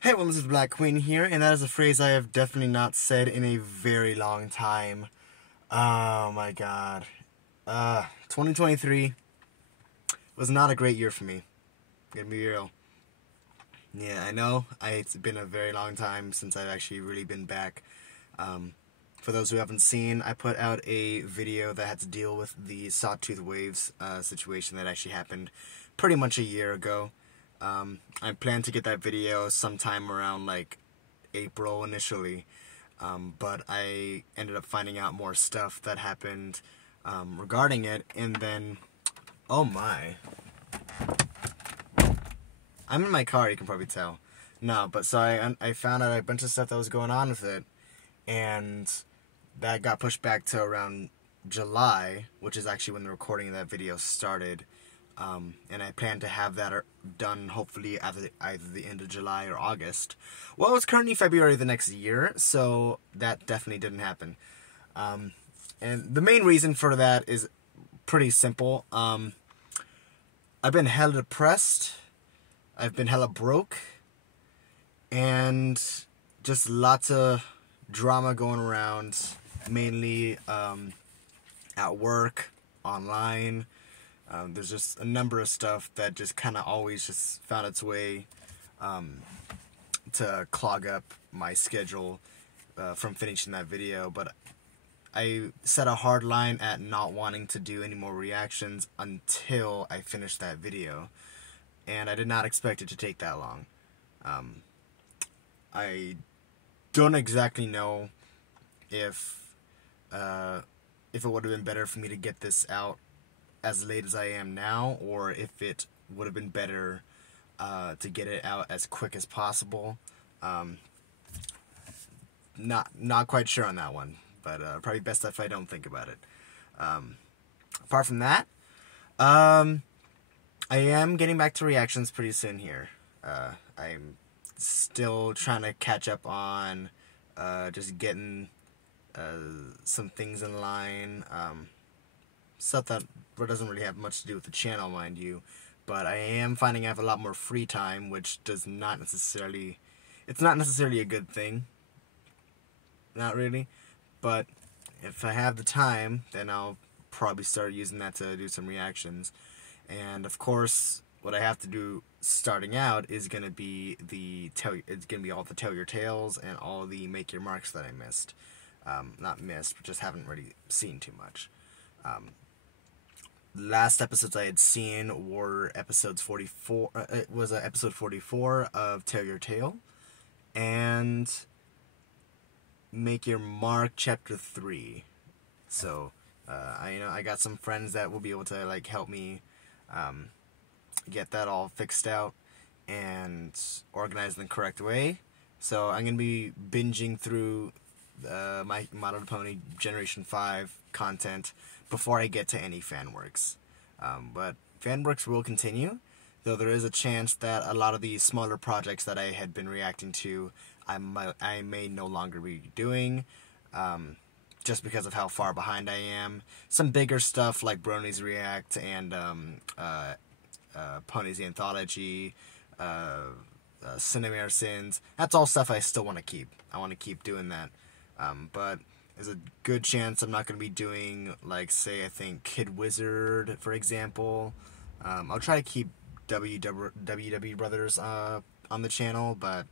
Hey, well, this is Black Queen here, and that is a phrase I have definitely not said in a very long time. Oh my god. 2023 was not a great year for me. Gonna be real. Yeah, I know. It's been a very long time since I've actually really been back. For those who haven't seen, I put out a video that had to deal with the Sawtooth Waves situation that actually happened pretty much a year ago. I plan to get that video sometime around like April initially, but I ended up finding out more stuff that happened regarding it, and then, oh my, I'm in my car, you can probably tell. No, but so I found out a bunch of stuff that was going on with it, and that got pushed back to around July, which is actually when the recording of that video started. And I plan to have that done hopefully either the end of July or August. Well, it's currently February the next year, so that definitely didn't happen. And the main reason for that is pretty simple. I've been hella depressed, I've been hella broke, and just lots of drama going around, mainly at work, online. There's just a number of stuff that just kind of always just found its way to clog up my schedule from finishing that video. But I set a hard line at not wanting to do any more reactions until I finished that video. And I did not expect it to take that long. I don't exactly know if it would have been better for me to get this out as late as I am now, or if it would have been better to get it out as quick as possible. Not quite sure on that one, but probably best if I don't think about it. Apart from that, I am getting back to reactions pretty soon here. I'm still trying to catch up on just getting some things in line. Stuff that doesn't really have much to do with the channel, mind you, but I am finding I have a lot more free time, which does not necessarily, it's not necessarily a good thing, not really, but if I have the time, then I'll probably start using that to do some reactions. And of course, what I have to do starting out is going to be all the Tell Your Tales and all the Make Your Marks that I missed. Not missed, but just haven't really seen too much. Last episodes I had seen were episodes 44. It was episode 44 of Tell Your Tale, and Make Your Mark Chapter 3. So I got some friends that will be able to like help me get that all fixed out and organized in the correct way. So I'm gonna be binging through my My Little Pony Generation 5 content before I get to any fan works. But fan works will continue, though there is a chance that a lot of the smaller projects that I had been reacting to, I may no longer be doing, just because of how far behind I am. Some bigger stuff like Bronies React and Ponies Anthology, Cinemare Sins, that's all stuff I still want to keep. I want to keep doing that. But there's a good chance I'm not going to be doing, like, say, I think Kid Wizard, for example. I'll try to keep WW Brothers on the channel, but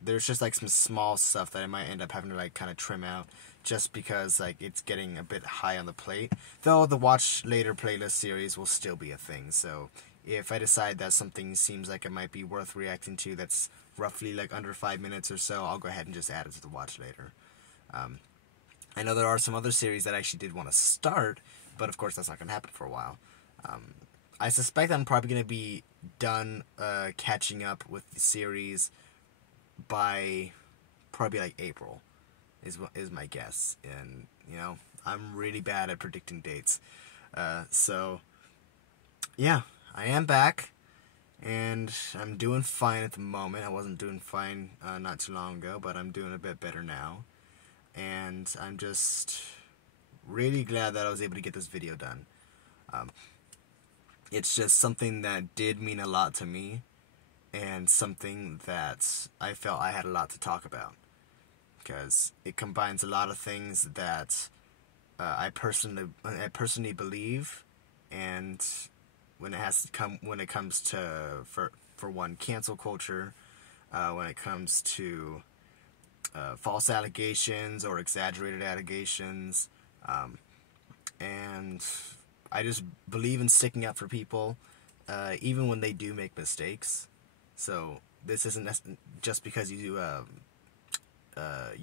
there's just, like, some small stuff that I might end up having to, like, kind of trim out, just because, like, it's getting a bit high on the plate. Though the Watch Later playlist series will still be a thing, so if I decide that something seems like it might be worth reacting to that's roughly, like, under 5 minutes or so, I'll go ahead and just add it to the Watch Later. I know there are some other series that I actually did want to start, but of course that's not going to happen for a while. I suspect I'm probably going to be done catching up with the series by probably like April, is my guess. And, you know, I'm really bad at predicting dates. So, yeah, I am back, and I'm doing fine at the moment. I wasn't doing fine not too long ago, but I'm doing a bit better now. And I'm just really glad that I was able to get this video done. It's just something that did mean a lot to me, and something that I felt I had a lot to talk about, because it combines a lot of things that I personally believe, and when it comes to, for one, cancel culture, when it comes to false allegations or exaggerated allegations, and I just believe in sticking up for people, even when they do make mistakes. So this isn't just because you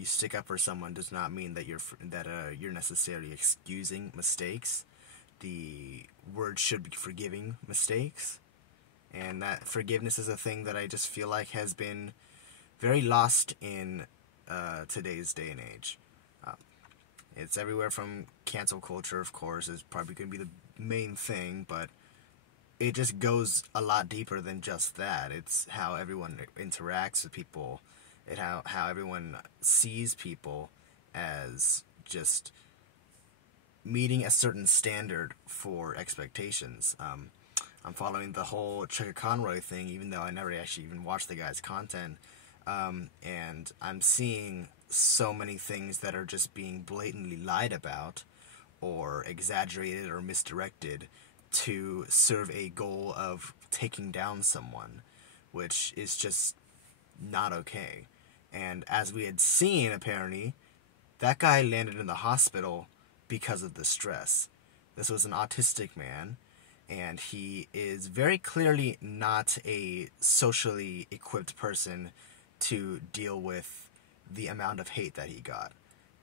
stick up for someone does not mean that you're necessarily excusing mistakes. The word should be forgiving mistakes, and that forgiveness is a thing that I just feel like has been very lost in today's day and age. It's everywhere from cancel culture, of course, is probably going to be the main thing, but it just goes a lot deeper than just that. It's how everyone interacts with people, how everyone sees people as just meeting a certain standard for expectations. I'm following the whole Chicka Conroy thing, even though I never actually even watched the guy's content. And I'm seeing so many things that are just being blatantly lied about or exaggerated or misdirected to serve a goal of taking down someone, which is just not okay. And as we had seen, apparently, that guy landed in the hospital because of the stress. This was an autistic man, and he is very clearly not a socially equipped person to deal with the amount of hate that he got.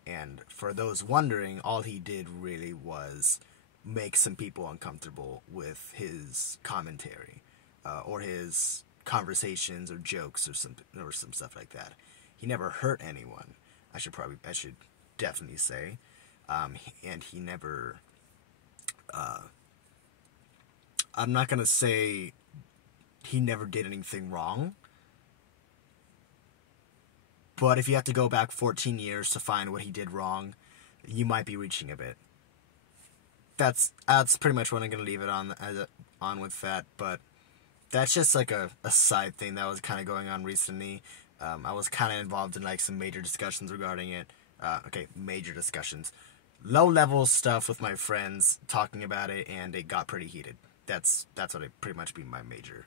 And for those wondering, all he did really was make some people uncomfortable with his commentary, or his conversations or jokes or some stuff like that. He never hurt anyone. I should definitely say, and he never. I'm not gonna say he never did anything wrong. But if you have to go back 14 years to find what he did wrong, you might be reaching a bit. That's pretty much what I'm going to leave it on with that. But that's just like a side thing that was kind of going on recently. I was kind of involved in like some major discussions regarding it. Major discussions. Low-level stuff with my friends talking about it, and it got pretty heated. That's what it pretty much be my major.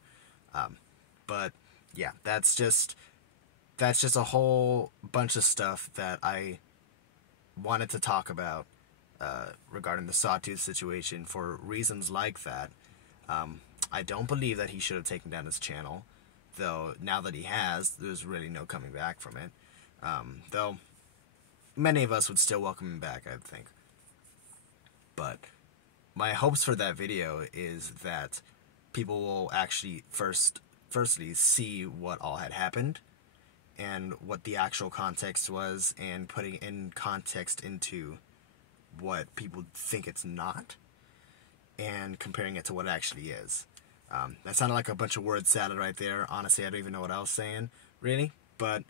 But yeah, that's just a whole bunch of stuff that I wanted to talk about regarding the Sawtooth situation for reasons like that. I don't believe that he should have taken down his channel, though now that he has, there's really no coming back from it. Though many of us would still welcome him back, I think. But my hopes for that video is that people will actually firstly see what all had happened, and what the actual context was, and putting in context into what people think it's not, and comparing it to what it actually is. That sounded like a bunch of word salad right there. Honestly, I don't even know what I was saying, really, but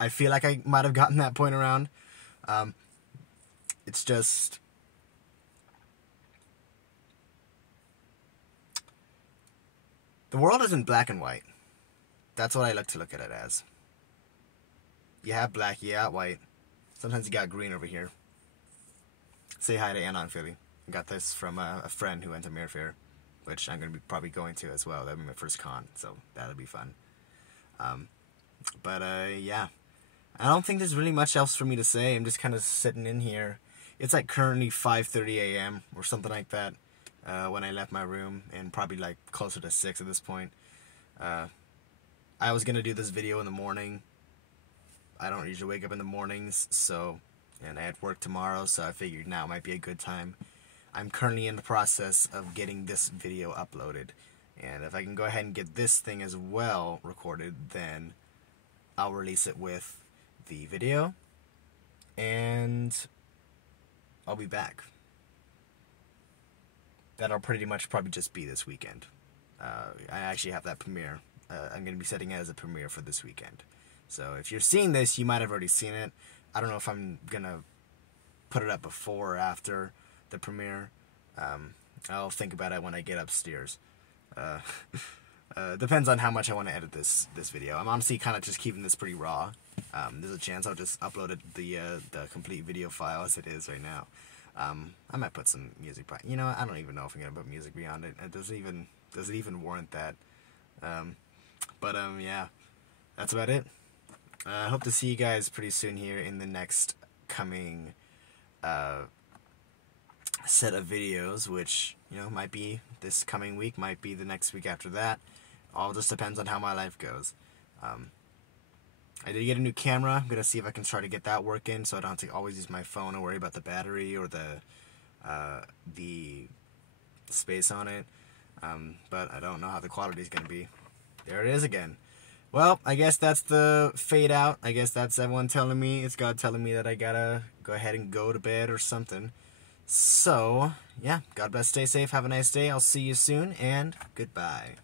I feel like I might have gotten that point around. It's just... the world isn't black and white. That's what I like to look at it as. You have black, you got white. Sometimes you got green over here. Say hi to Anna in Philly. I got this from a friend who went to Mirror Fair, which I'm going to be probably going to as well. That'll be my first con, so that'll be fun. Yeah. I don't think there's really much else for me to say. I'm just kind of sitting in here. It's like currently 5:30 a.m. or something like that when I left my room, and probably like closer to 6 at this point. I was going to do this video in the morning. I don't usually wake up in the mornings, and I had work tomorrow, so I figured now might be a good time. I'm currently in the process of getting this video uploaded, and if I can go ahead and get this thing as well recorded, then I'll release it with the video, and I'll be back. That'll pretty much probably just be this weekend. I actually have that premiere. I'm going to be setting it as a premiere for this weekend. So if you're seeing this, you might have already seen it. I don't know if I'm going to put it up before or after the premiere. I'll think about it when I get upstairs. Depends on how much I want to edit this video. I'm honestly kind of just keeping this pretty raw. There's a chance I'll just upload the complete video file as it is right now. I might put some music. You know, I don't even know if I'm gonna put music beyond it. Does it even warrant that? Yeah, that's about it. I hope to see you guys pretty soon here in the next coming set of videos, which, you know, might be this coming week, might be the next week after that. All just depends on how my life goes. I did get a new camera. I'm gonna see if I can try to get that working, so I don't have to always use my phone and worry about the battery or the space on it. But I don't know how the quality is gonna be. There it is again. Well, I guess that's the fade out. I guess that's everyone telling me, it's God telling me that I gotta go ahead and go to bed or something. So, yeah, God bless, stay safe, have a nice day. I'll see you soon, and goodbye.